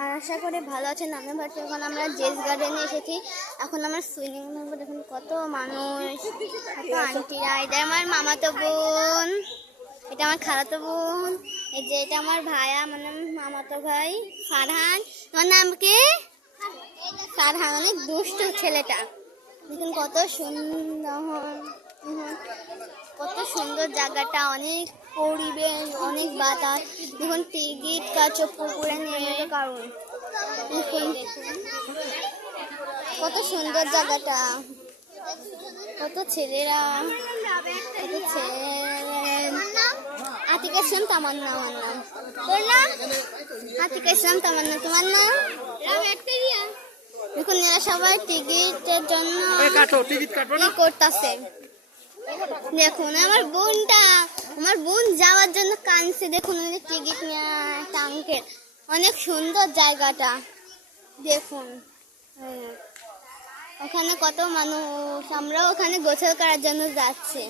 আর আশা করি ভালো আছেন। আমি ভাবছি এখন আমরা জেস গার্ডেনে এসেছি। এখন আমরা সুইমিং করবো। দেখুন কত মানুষ, কত আন্টিরা। এটা আমার মামাতো বোন, এটা আমার খালাতো বোন, এই যে এটা আমার ভাইয়া, মানে মামাতো ভাই ফারহান। তোমার নাম কি? ফারহান। অনেক দুষ্ট ছেলেটা। দেখুন কত সুন্দর, কত সুন্দর জায়গাটা, অনেক পরিবেশ, অনেক বাতাস। দেখুন টিকিট কাটছে পুকুরে নেমে, কারণ দেখুন কত সুন্দর জায়গাটা, কত ছেলেরা, কত ছেলে। আতিকা ইসলাম তামান্না আমার নাম। তোর নাম? আতিকা ইসলাম তামান্না। তোমার নাম? দেখুন এরা সবাই টিকিটের জন্য করতেছে। দেখুন আমার বোন যাওয়ার জন্য কাঁদছে। দেখুন টিকিট নেওয়া আঙ্কেল। অনেক সুন্দর জায়গাটা দেখুন। ওখানে কত মানুষ, আমরাও ওখানে গোসল করার জন্য যাচ্ছি।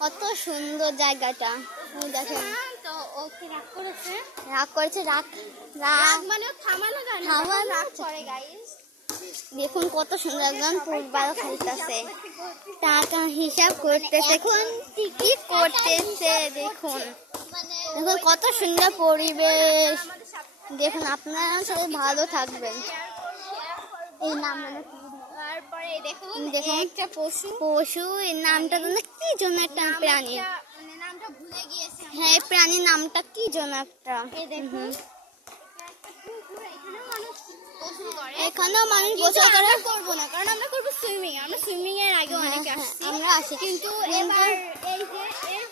কত সুন্দর জায়গাটা দেখেন। রাগ করেছে, রাগ মানে দেখুন কত সুন্দর। একজন ফুটবল খেলতেছে, টাকা হিসাব করতেছে, এখন টিকিট করতেছে। দেখুন দেখুন কত সুন্দর পরিবেশ। দেখুন আপনারা সবাই ভালো থাকবেন। এই নাম তারপরে দেখুন একটা পশু, এর নামটা তো না কি জন্য একটা প্রাণী, নামটা ভুলে গিয়েছি। হ্যাঁ প্রাণীর নামটা কি জন্য একটা। এখানেও মানুষ গোসল করে। করবো না, কারণ আমরা করবো সুইমিং। আমরা সুইমিং এর আগে অনেকে আসছি, আমরা আসি, কিন্তু এবার এই যে